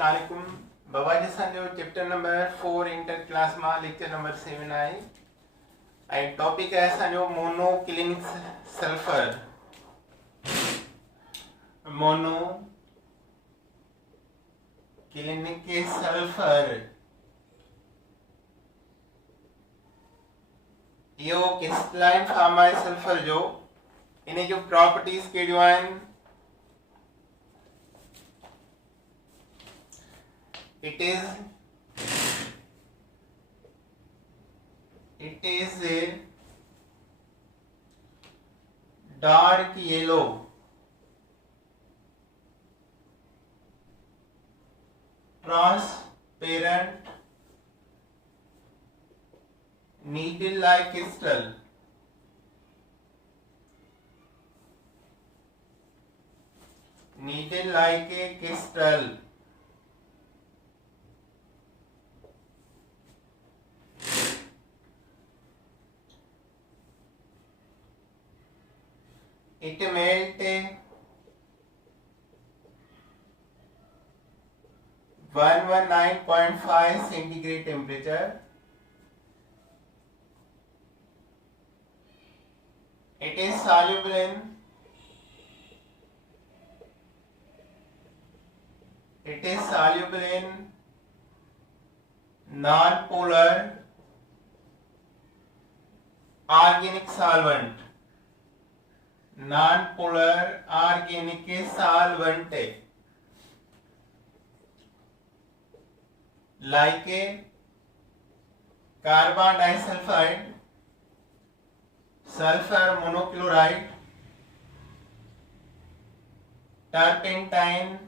अस्सलामुअलैकुम बाबा जी संजो chapter number 4 inter class मां लेक्चर नंबर 7 आहे ऐं टॉपिक आहे असांजो मोनोक्लिनिक सल्फर मोनोक्लिनिक सल्फर इहो क्रिस्टलाइन फॉर्म आहे सल्फर जो इन जो प्रॉपर्टीज कहिड़ियूं आहिनि it is a dark yellow transparent needle like crystal it melt 119.5 centigrade temperature. It is soluble in non-polar organic solvent. Non-polar organic solvent like a carbon disulfide, sulfur monochloride, turpentine,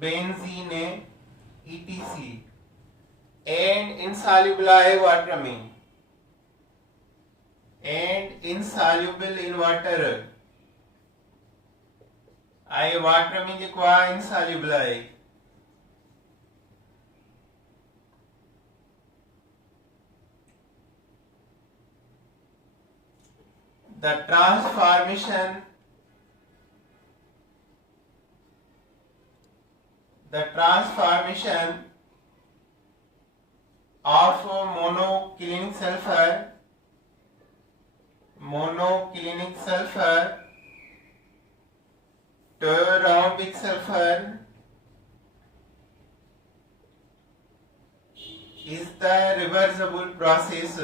benzene, etc. and insoluble in water में and insoluble in water I water में जेको आहे insoluble आहे the transformation of monoclinic sulfur to rhombic sulfur is the reversible process.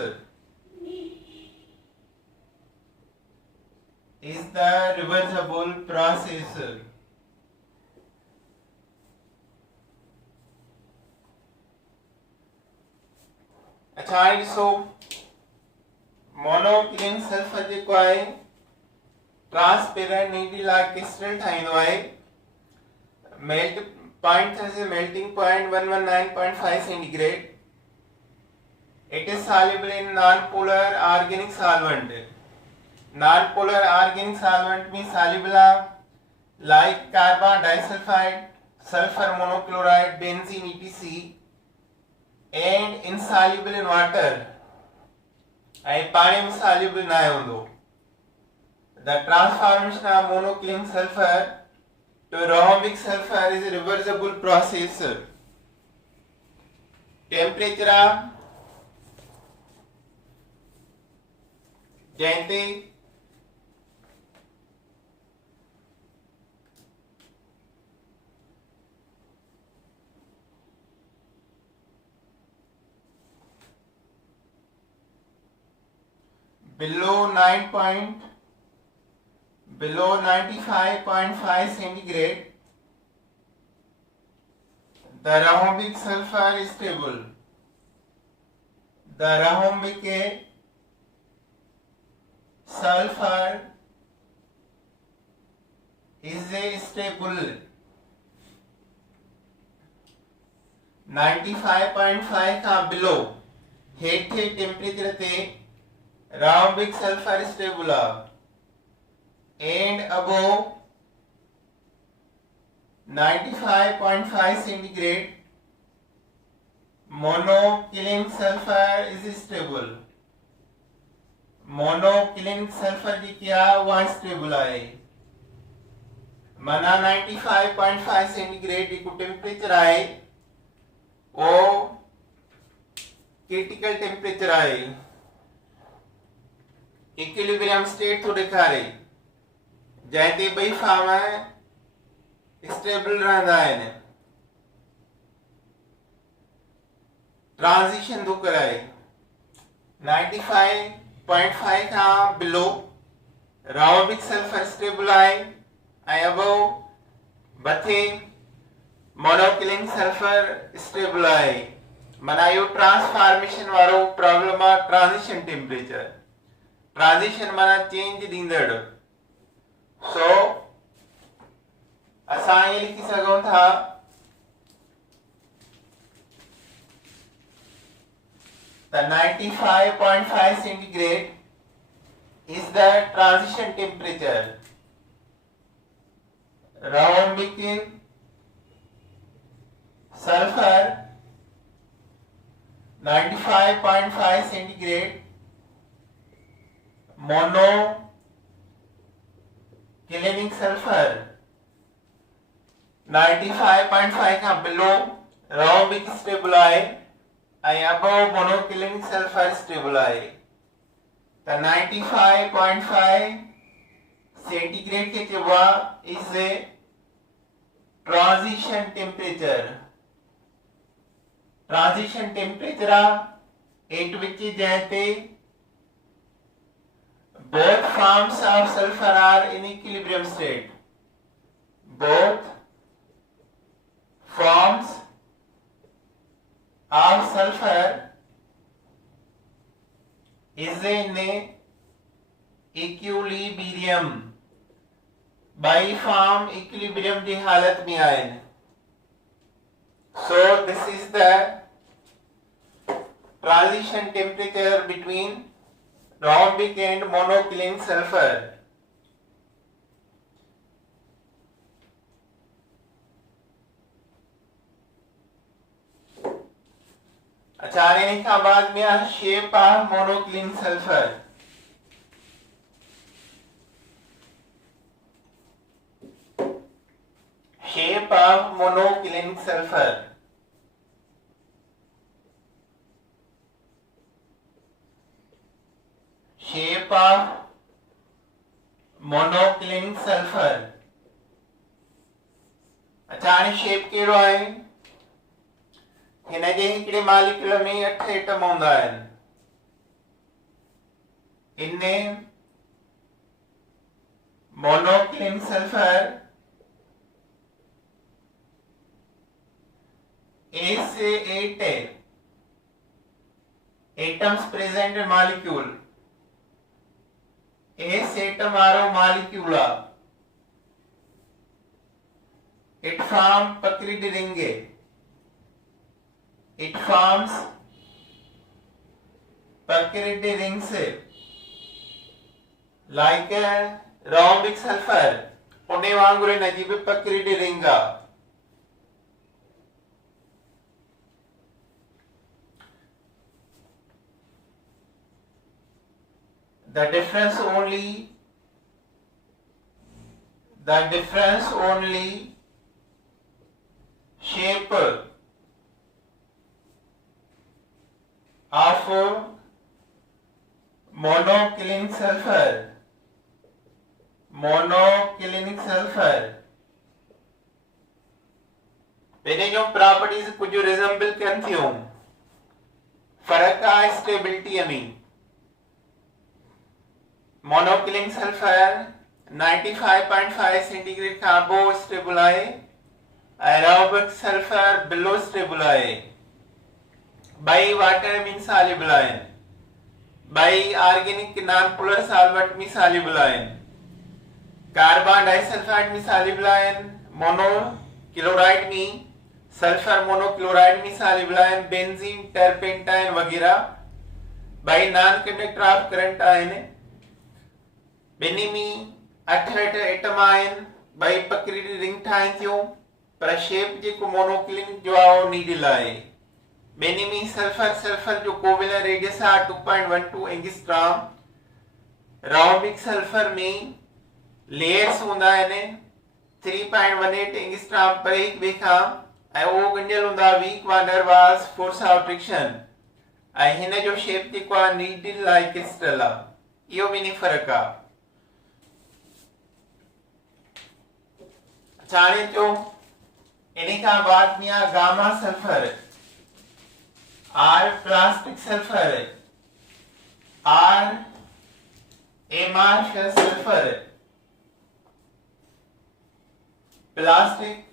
अच्छा हाणे ॾिसो monoclinic sulphur जेको आहे ट्रांसपेरेंट नीडल लाइक क्रिस्टल ठाहींदो आहे melting point 119.5 centigrade it is soluble in non-polar organic solvent. Non-polar organic solvent means soluble like carbon disulfide, sulfur monochloride, benzene, etc. and insoluble in water. ऐं पाणी में soluble न हूंदो. The transformation of monoclinic sulfur to rhombic sulfur is a reversible process. Temperature जैसे below 95.5 centigrade the rhombic sulfur is stable. The rhombic sulfur is a stable 95.5 का below हेठे temperature ते rhombic sulfur is stable and above 95.5 centigrade monoclinic sulfur is stable. Monoclinic sulphur जी क्या वह stable है माना 95.5 centigrade जेको temperature आहे वो क्रिटिकल टेम्परेचर आहे, इक्विलिब्रियम स्टेट थो ॾेखारे जंहिं ते ॿई फार्म स्टेबल रहंदा आहिनि, ट्रांजिशन थो कराए 95.5 खां बिलो राउंडिक सल्फर स्टेबल आहे ऐं अबव मथे मोनोक्लिनिक सल्फर स्टेबल आहे। माना इहो ट्रांसफॉर्मेशन वारो प्रॉब्लम आहे ट्रांजिशन टेम्परेचर। ट्रांजिशन माना चेंज ॾींदड़। सो असां ईअं लिखी सघूं था the 95.5 centigrade is the transition temperature. Rhombic sulfur 95.5 centigrade, monoclinic sulfur 95.5 का below rhombic stable आहे and above monoclinic sulfur stable आहे। the 95.5 centigrade के चवा is a transition temperature। transition temperature at which jayate both forms of sulfur are in equilibrium state। both forms of sulfur is in equilibrium। by form equilibrium की हालत में आए। so this is the transition temperature between rhombic and monoclinic sulfur। अच्छा आने का बाद में shape of monoclinic sulphur. shape of monoclinic sulfur। shape of monoclinic sulfur। अच्छा हाणे शेप कहिड़ो आहे? हिन जे हिकिड़े मालिक्यूल में 8 एटम हूंदा आहिनि। इनमें monoclinic sulfur A से 8 atoms present in molecule। S atom वारो molecule it form puckered ring. it forms puckered rings like a rhombic sulfur। उन्हें वांगुर नजीब puckered ring. the difference only shape of monoclinic sulfur। पहले जो properties कुछ resemble कन थियूं, फर्क आहे स्टेबिलिटी में। मोनोक्लिनिक सल्फर 95.5 सेंटीग्रेड खां अबव स्टेबल आहे ऐं रॉम्बिक सल्फर बिलो स्टेबल आहे। ॿई वाटर में सॉल्युबल आहिनि, ॿई ऑर्गेनिक नॉन पोलर सॉल्वेंट में सॉल्युबल आहिनि, कार्बन डाइसल्फाइड में सॉल्युबल आहिनि, मोनोक्लोराइड में सल्फर मोनोक्लोराइड में सॉल्युबल आहिनि, बेंजीन टर्पेंटाइन वगैरह। ॿई नॉन कंडक्टर ऑफ करंट आहिनि। ॿिन्ही में 8 एटम आहिनि, ॿई पकड़िड रिंग ठाहिनि थियूं, पर शेप जेको मोनोक्लिनिक जो आहे उहो नीडल आहे। ॿिन्ही में सल्फर जो कोवेलेंट रेडियस आहे 2.12 एंगस्ट्रॉम। राउंडिक सल्फर में लेयर्स हूंदा आहिनि 3.18 angstrom per liquid ऐं उहो ॻंढियल हूंदा वीक वान डर वाल्स फोर्स ऑफ फ्रिक्शन ऐं हिन जो शेप जेको आहे नीडल लाइक क्रिस्टल आहे इहो ॿिन्ही फ़र्क़ु आहे हाणे चओ इन खां बाद में आहे gamma sulphur or plastic sulphur or amorphous sulphur plastic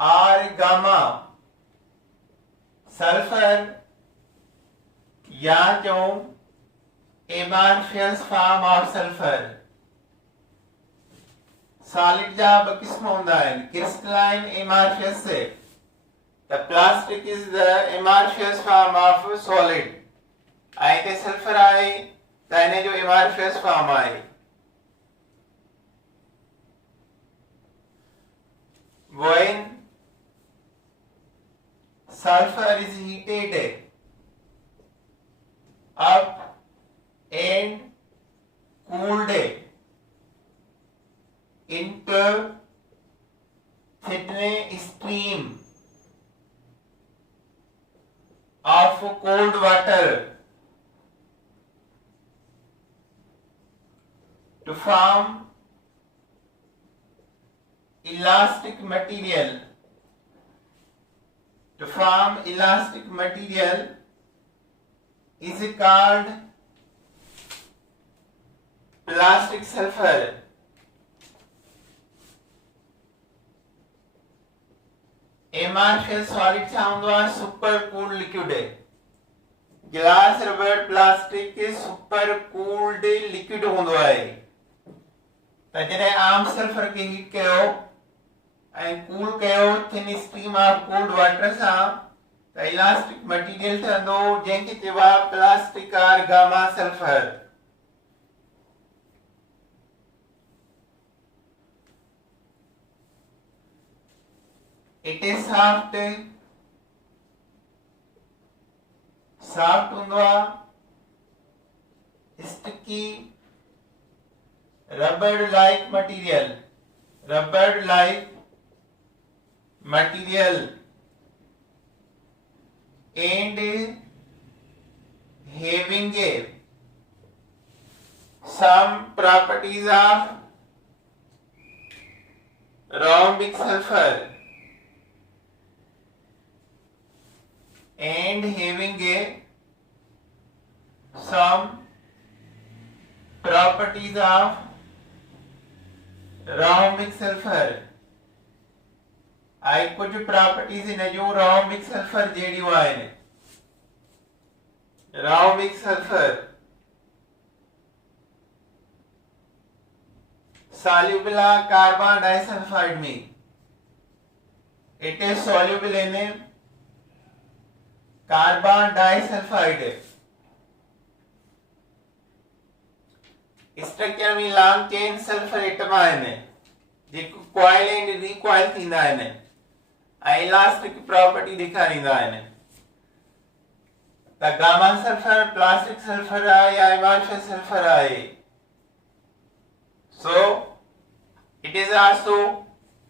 or gamma sulphur या जो amorphous form of sulphur solid जा ब किस्म होंदा आहिनि क्रिस्टलाइन एमार्फियस से the plastic is the amorphous form of solid ऐं हिते सल्फर आहे त हिन जो एमार्फियस फॉर्म आहे when sulfur is heated up and cooled into thickening stream of cold water to form elastic material is called plastic sulfur amorphous solid छा हूंदो आहे सुपर कूल्ड लिक्विड गिलास रबड़ प्लास्टिक सुपर कूल्ड लिक्विड हूंदो आहे त जॾहिं आम सल्फर खे हीट कयो ऐं कूल कयो thin stream of cold water सां त इलास्टिक मटीरियल ठहंदो जंहिंखे चइबो आहे plastic or gamma sulphur it is soft हूंदो आहे sticky rubber like material and having some properties of rhombic sulfur and having some properties of rhombic sulfur आई कुछ properties इन जो rhombic sulfur जहिड़ियूं आहिनि rhombic sulfur soluble आहे carbon disulphide में it is soluble in carbon disulphide structure में long chain sulphur atom आहिनि जेको coil and recoil थींदा आहिनि ऐं इलास्टिक प्रॉपर्टी ॾेखारींदा आहिनि त गामा सल्फर प्लास्टिक सल्फर आहे या एमार्फियस सल्फर आहे so it is also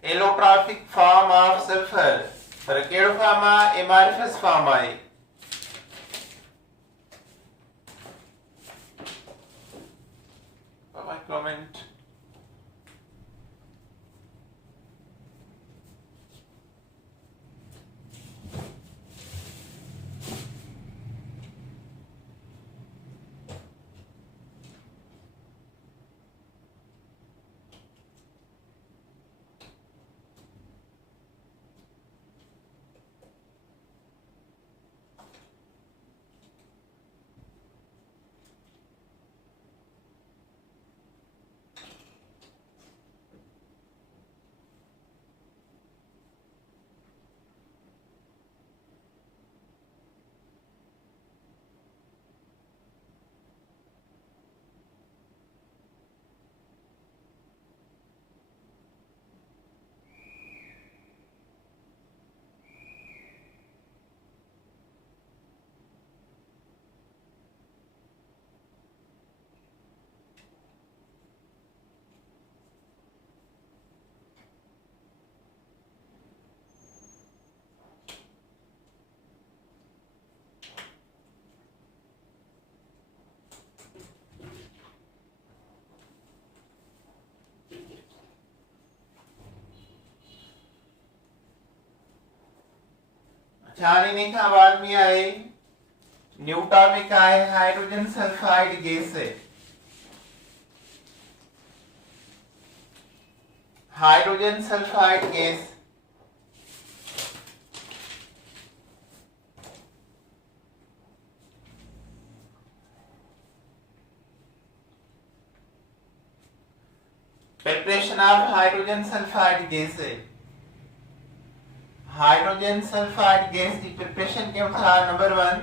allotropic form of sulphur पर कहिड़ो फॉर्म आहे एमार्फियस फॉर्म आहे comment अच्छा आने का बाद में आए न्यूटा में क्या है हाइड्रोजन सल्फाइड गैस है hydrogen sulphide gas preparation of hydrogen sulfide gas है हाइड्रोजन सल्फाइड गैस की प्रिपरेशन क्यों था नंबर 1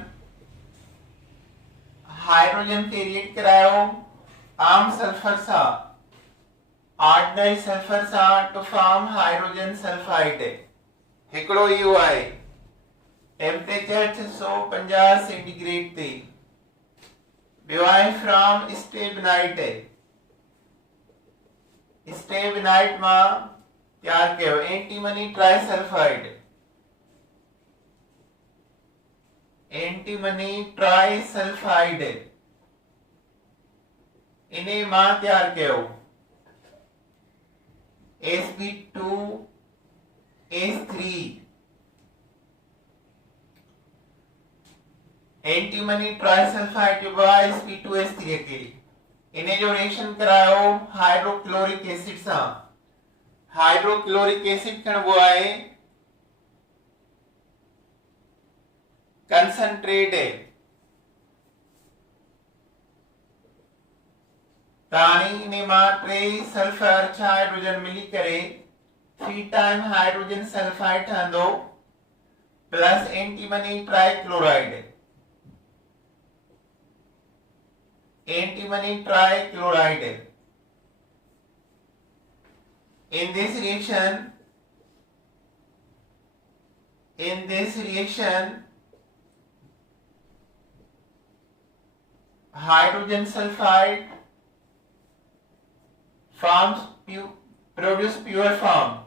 हाइड्रोजन के रिएक्ट करायो आम सल्फर सा ऑर्डिनरी सल्फर सा टू फॉर्म हाइड्रोजन सल्फाइड हिकड़ो इहो आहे टेम्परेचर 650 सेंटीग्रेड ते ॿियो आहे फ्रॉम स्टेबनाइट स्टेबनाइट मां तैयार कयो एंटीमनी ट्राइसल्फाइड एंटीमनी ट्राइसल्फाइड इन्हें मां तैयार कयो Sp2H3 एंटीमनी ट्राइसल्फाइड जो बा Sp2H3 के इन्हें जो रिएक्शन करायो हाइड्रोक्लोरिक एसिड सा हाइड्रोक्लोरिक एसिड खणबो आहे कंसंट्रेट है ताणी ने मां टे सल्फर हाइड्रोजन मिली करे 3 टाइम हाइड्रोजन सल्फाइड ठहंदो plus antimony trichloride antimony trichloride in this reaction hydrogen sulfide produce pure form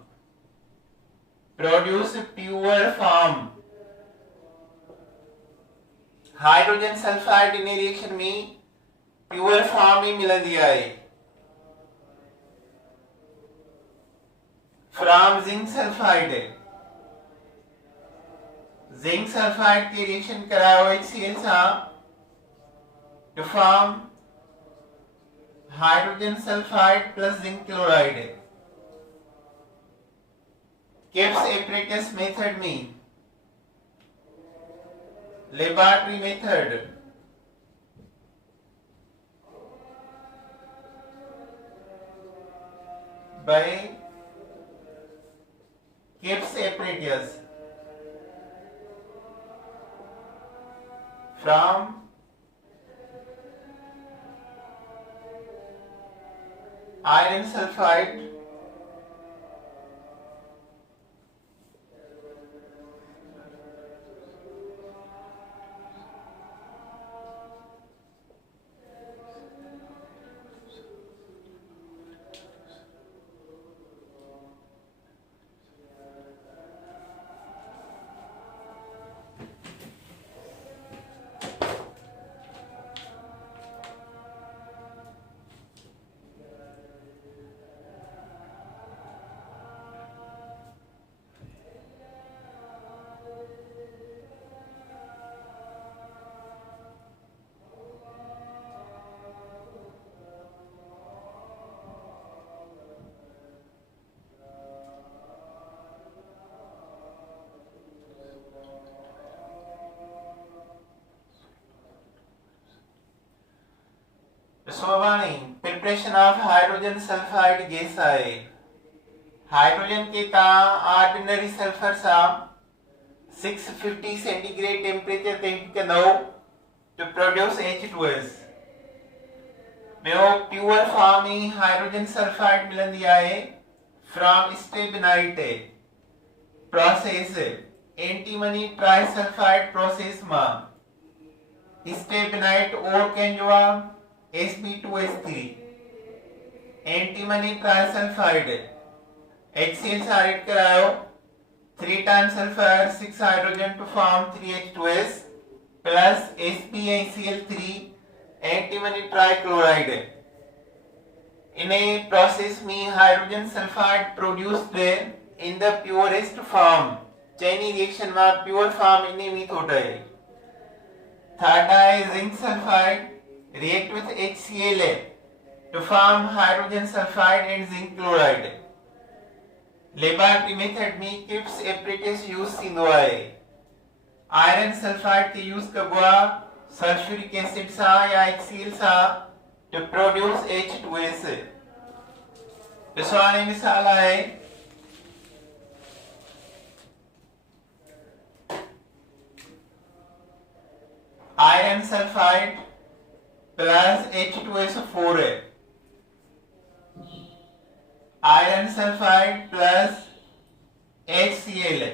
hydrogen sulphide in reaction में प्योर फॉर्म ही मिलंदी आहे फ्रॉम जिंक सल्फाइड के रिएक्शन करायो HCl सा to form hydrogen sulfide plus zinc chloride Gibbs apparatus method में laboratory method by Gibbs apparatus from iron sulfide preparation of hydrogen sulphide gas आहे hydrogen के ता ordinary sulphur सा 650 centigrade temperature ते heat कंदो to produce H2S ॿियो pure form में hydrogen sulphide मिलंदी आहे from stibnite process antimony trisulphide process मां स्टेबनाइट और कंजो Sp2H3 एंटीमनी ट्राइसल्फाइड HCl से रिएक्ट करायो 3 times sulphur 6 hydrogen to form 3H2S plus SpCl3 antimony trichloride in process में hydrogen sulphide produced in the purest form चइनी reaction में pure form in में थो ठहे। थर्ड आहे zinc sulfide react with HCl to form hydrogen sulfide and zinc chloride. Laboratory method में kips apparatus use थींदो आहे। Iron sulphide के use कबो आहे सल्फ्यूरिक एसिड सां या HCl सां to produce H2S। ॾिसो हाणे मिसाल आहे आयरन सल्फाइड प्लस H2SO4 है। आयरन सल्फाइड प्लस HCl है।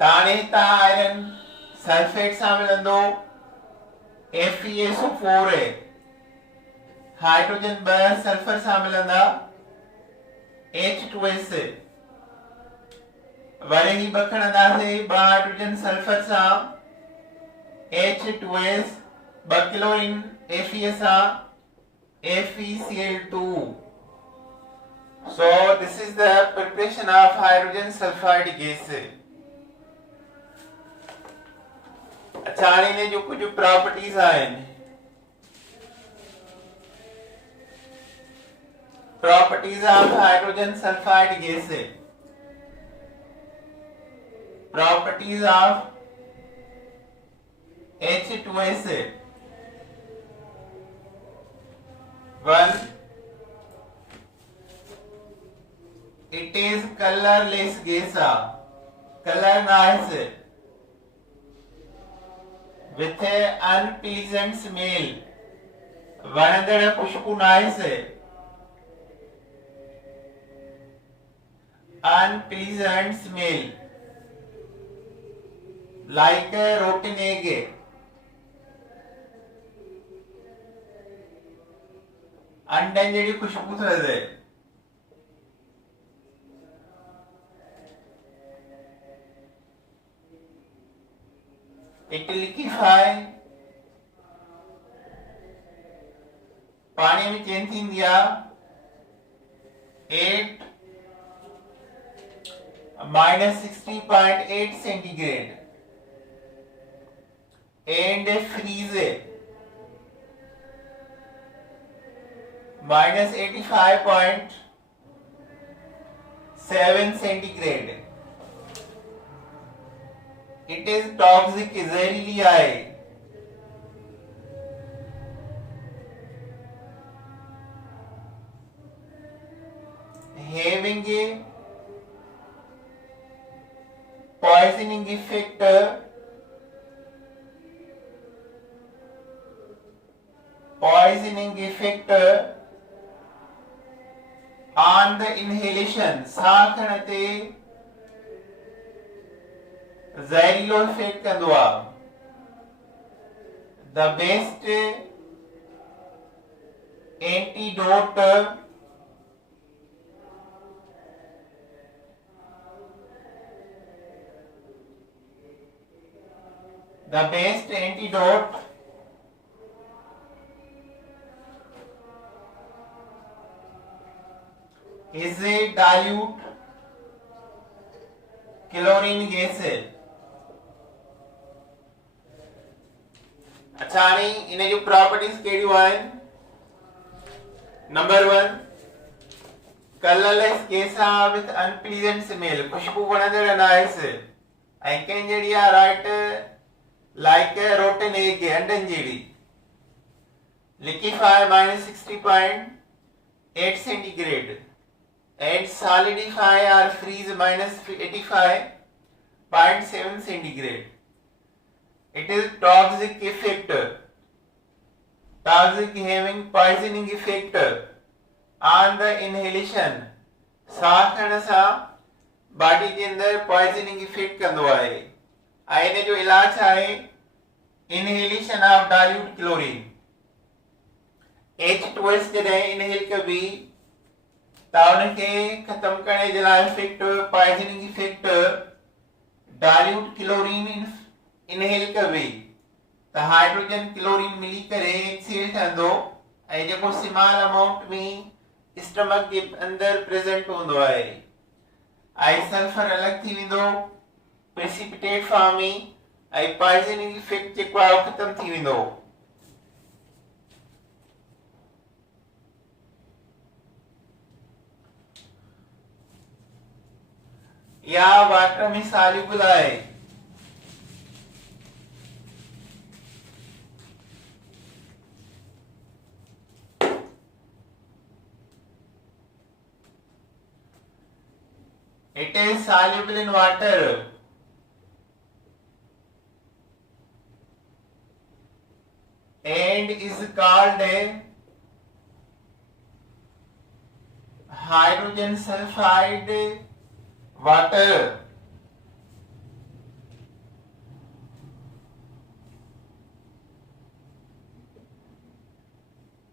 ताणे ता आयरन सल्फेट सां मिलंदो FeSO4 है। हाइड्रोजन ब सल्फर सां मिलंदा H2S। वरी ही ब खणंदासीं ब हाइड्रोजन सल्फर सां H2S, ब क्लोरीन Fe सां FeCl2। So this is the preparation of hydrogen sulfide gas। अच्छा हाणे ने जो कुछ प्रॉपर्टीज आहिनि। Properties of hydrogen sulfide gas। Properties of H2S। 1. It is colorless gas, colorless, with an unpleasant smell, वणंदड़ खुशबू नाहे। Unpleasant smell, like a rotten egg। अंडन जड़ी खुशबू थी। It liquefy, पानी में चेंज थींदी आहे 8 -60.8 centigrade and freeze -85.7 centigrade। It is toxic, zehरीली आहे। Having a poisoning effect on the inhalation। सांस खणण ते ज़हरीलो इफेक्ट कंदो आहे। The best antidote is a dilute chlorine gas। अच्छा हाणे इन जो प्रॉपर्टीज कहिड़ियूं आहिनि। Number 1, colourless gas with unpleasant smell, खुशबू वणंदड़ न आहे। ऐं कंहिं जहिड़ी आहे right like a rotten egg, अंडनि जहिड़ी। liquefy -60.8 centigrade and solidify or freeze -85.7 centigrade। It is toxic effect, having poisoning effect on the inhalation। सांस खणण सां बॉडी जे अंदर पॉइजनिंग इफेक्ट कंदो आहे। ऐं इन जो इलाज आहे inhalation of dilute chlorine. H2S जॾहिं इनहेल कबी त उनखे ख़तम करण जे लाइ effect poisoning effect dilute chlorine inhale कबी त हाइड्रोजन क्लोरीन मिली करे HCl ठहंदो ऐं जेको स्मॉल अमाउंट में स्टमक जे अंदर प्रेजेंट हूंदो आहे ऐं सल्फर अलॻि थी वेंदो प्रेसिपिटेट फॉर्म में ऐं पॉइजनिंग इफेक्ट जेको आहे उहो ख़तम थी वेंदो। या वाटर में सॉल्युबल आहे। It is soluble in water. And is called a hydrogen sulfide water.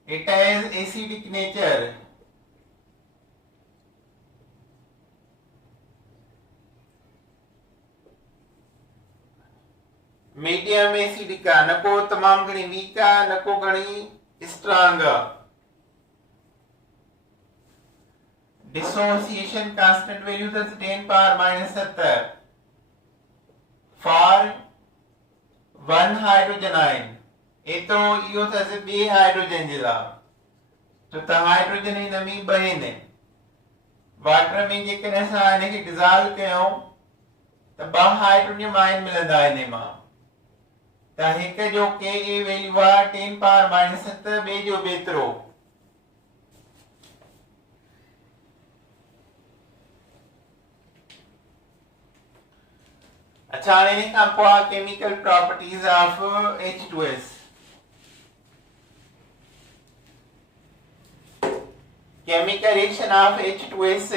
It has acidic nature. Medium acidic आहे, न को तमाम घणी वीक आहे, न को घणी स्ट्रांग आहे। डिसोसिएशन कांस्टेंट वैल्यू अथसि 10 पावर -17 फॉर 1 हाइड्रोजन आयन। एतिरो इहो अथसि ॿिए हाइड्रोजन जे लाइ। त हाइड्रोजन हिन में ॿ आहिनि। वाटर में जेकॾहिं असां हिन खे डिज़ॉल्व कयूं त 2 हाइड्रोनियम आयन मिलंदा हिन मां। त हिक जो के ए वैल्यू आहे 10 पावर -7, ॿिए जो बेतिरो। अच्छा, हाणे हिन खां पोइ आहे chemical properties of H2S। Chemical reaction of H2S।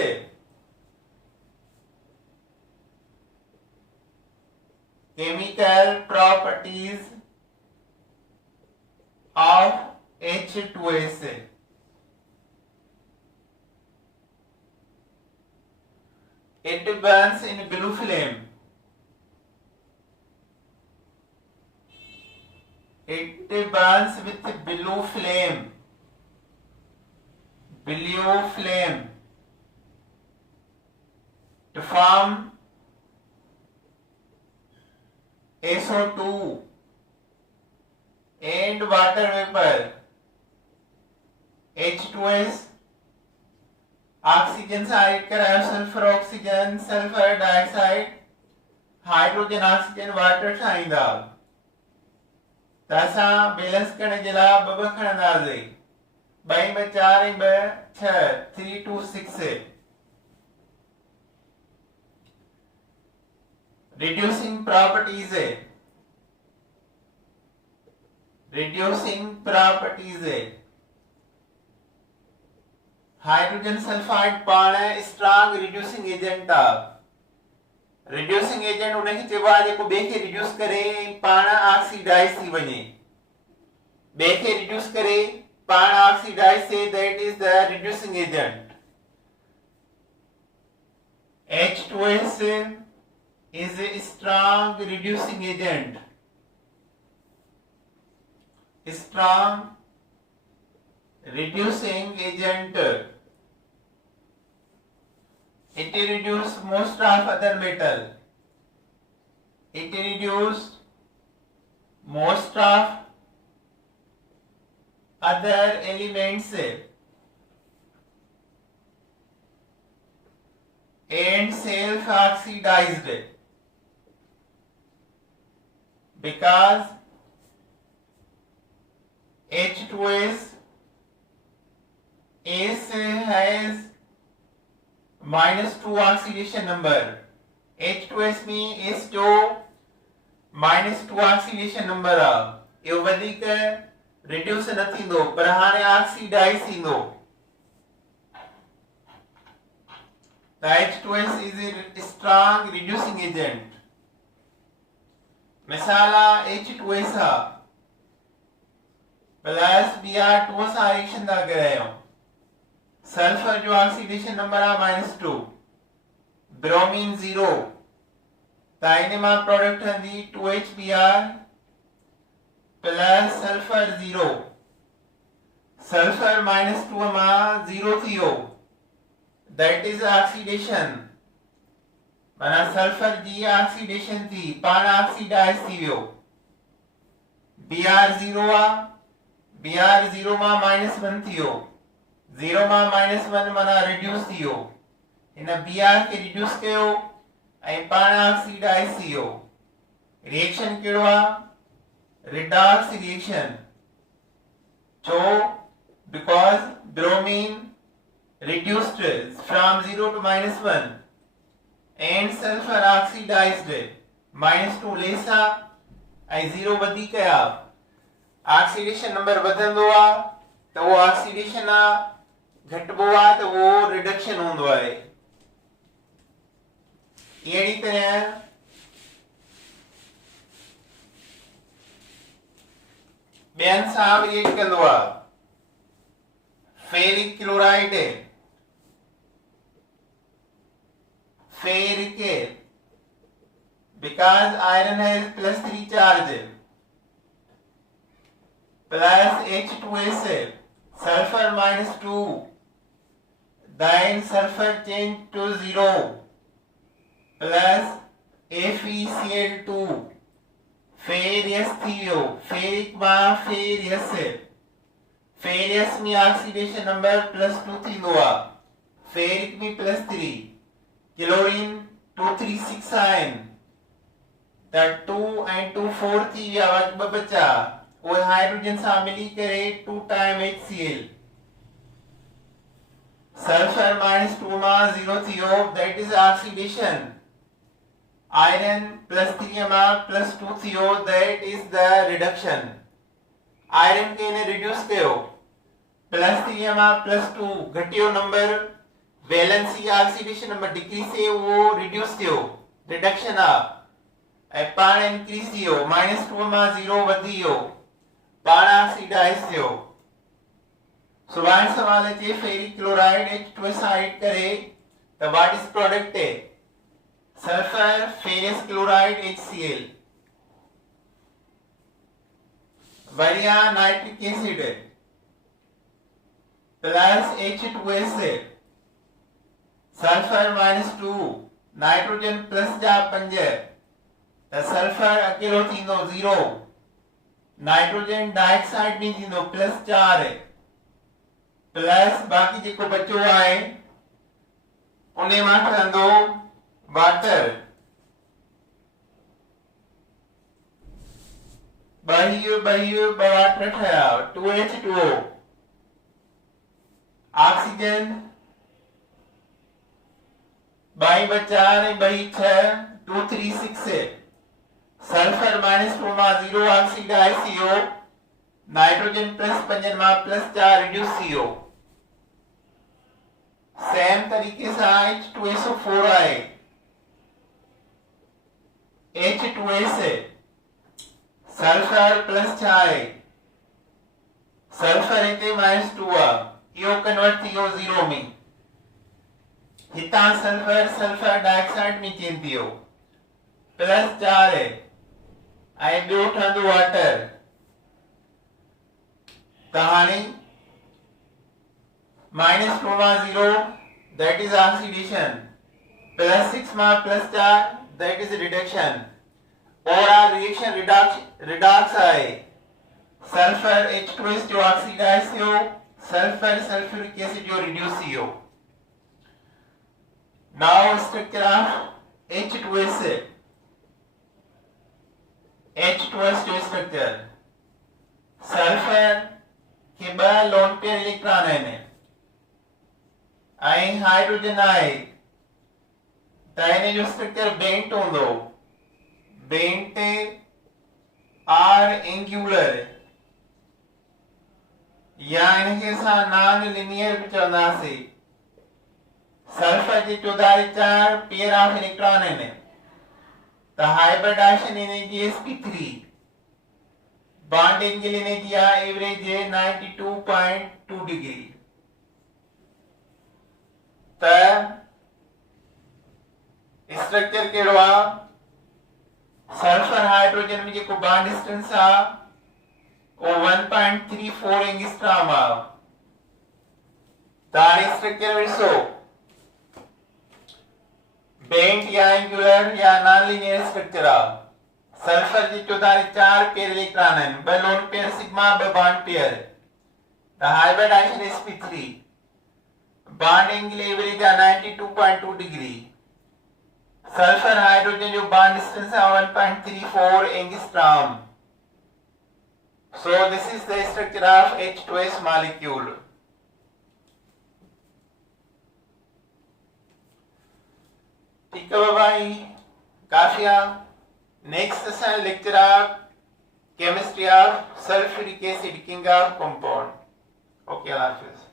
Chemical properties of H2S। It burns in blue flame. It burns with blue flame. Blue flame to form SO2 and water vapor। H2S oxygen सां add करायो sulphur oxygen, sulphur dioxide, hydrogen oxygen water ठाहींदा। त असां balance करण जे लाइ ॿ खणंदासीं, 2 ॿ 4 ऐं 2 6 3 2 6। Reducing properties है। Reducing properties है। हाइड्रोजन सल्फाइड पाण स्ट्रांग रिड्यूसिंग एजेंट आहे। रिड्यूसिंग एजेंट उनखे चइबो आहे जेको ॿिए खे रिड्यूस करे पाण ऑक्सीडाइज थी वञे। ॿिए खे रिड्यूस करे पाण ऑक्सीडाइज थिए, that is the reducing agent. H2S is a strong reducing agent। Strong reducing agent। It reduces most of other metal। It reduces most of other elements and self oxidized because H2S has -2 oxidation number। H2S में S जो -2 oxidation number आहे। इहो वधीक reduce न थींदो पर हाणे oxidise थींदो। The H2S is a strong reducing agent। मिसाल H2S प्लस Br2 सां रिएक्शन था करायूं। सल्फर जो ऑक्सीडेशन नंबर आहे -2, ब्रोमीन 0, त इन मां प्रोडक्ट हंदी 2HBr प्लस सल्फर 0। सल्फर -2 में 0 थियो, that is oxidation. माना सल्फर जी ऑक्सीडेशन थी, पान ऑक्सीडाइज थी वियो. Br 0 आ, Br 0 में -1 थियो, 0 में -1 माना रिड्यूस थियो. इन Br के रिड्यूस कयो ऐं पान ऑक्सीडाइज थियो. रिएक्शन केड़ो आ? Redox reaction. छो? because bromine reduced from 0 to -1 and sulfur oxidized -2 लेसा ऐं 0 वधी कया. ऑक्सीडेशन नंबर वधंदो आ त वो ऑक्सीडेशन आ, घटबो आ त वो रिडक्शन हूंदो आहे. अहिड़ी तरह ॿियनि सां रिएक्ट कंदो आ. Ferric chloride, ferric, because iron has +3 charge, plus H2S, sulfur -2, then sulfur change to 0, plus FeCl2, furious थियो. फेरिक में फेरियस, फेरियस में ऑक्सीडेशन नंबर +2 थींदो आ. फेरिक में +3, क्लोरीन 236 आहिनि त 2 ऐं 2 4 थी विया, ॿ बचा. उहे हाइड्रोजन सां मिली करे 2 टाइम HCl. सल्फर -2 में 0 थियो, दैट इज ऑक्सीडेशन. आयरन +3 में +2 थियो, that is the reduction. Iron के ने रिड्यूस कयो, +3 में +2 घटियो नंबर, वैलेंसी ऑक्सीडेशन नंबर डिक्रीज से वो रिड्यूस थियो, रिडक्शन आ. ऐं पाण इंक्रीज थियो, -2 में 0 वधी वियो, पाण ऑक्सीडाइज थियो. सुभाणे सवाल अचे फेरिक क्लोराइड H2S सां ऐड करे त what is product? Sulphur furious chloride HCl. बढ़िया nitric acid plus H2S, sulphur -2, nitrogen plus जा 5 त सल्फर अकेलो थींदो 0, नाइट्रोजन डाइऑक्साइड में थींदो +4, प्लस बाकी जेको बचो आहे उन मां ठहंदो वाटर. ॿ वाटर ठहिया, 2H2O. ऑक्सीजन 2 × 4 ऐं 2 × 6 236. सल्फर -2 में 0 ऑक्सीडाइज थियो, नाइट्रोजन +5 में +4 रिड्यूस थियो. सेम तरीके से H2SO4 आहे. H2S, सल्फर प्लस छा आहे? सल्फर हिते -2 आ, इहो कन्वर्ट थियो 0 में. हितां सल्फर सल्फर डाइऑक्साइड में चेंज थियो, +4 ऐं ॿियो ठहंदो वाटर. त हाणे -2 में 0, that is oxidation, +6 में +4, that is reduction. Overall reaction redox आहे. सल्फर H2S जो ऑक्सीडाइज थियो, सल्फर सल्फ्यूरिक एसिड जो रिड्यूस थियो. Now structure of H2S. H2S जो स्ट्रक्चर, सल्फर के 2 लोन पेयर इलेक्ट्रॉन आहिनि ऐं हाइड्रोजन आहे त हिन जो स्ट्रक्चर बेंट हूंदो. बेंट आर एंगुलर या इनखे असां नॉन लिनियर भी चवंदासीं. सल्फर जे 4 पेयर ऑफ इलेक्ट्रॉन आहिनि त hybridisation energy sp3, bond angle energy आहे एवरेज 92.2 डिग्री. त स्ट्रक्चर केड़ो आ? सल्फर हाइड्रोजन में जेको बॉन्ड डिस्टेंस आ or 1.34 angstrom. तारी स्ट्रक्चर विसो बेंट या एंगुलर या नॉन लीनियर स्ट्रक्चर सल्फर जी चौधारी 4 पेयर इलेक्ट्रॉन है बलोन pair sigma bond pair the hybridisation is sp3 bonding level is 92.2 degree sulphur hydrogen जो बॉन्ड डिस्टेंस है 1.34 angstrom so this is the structure of H2S molecule ठीक है भाई काफिया next lecture of chemistry of sulphuric acid king of compound okay Allah Hafiz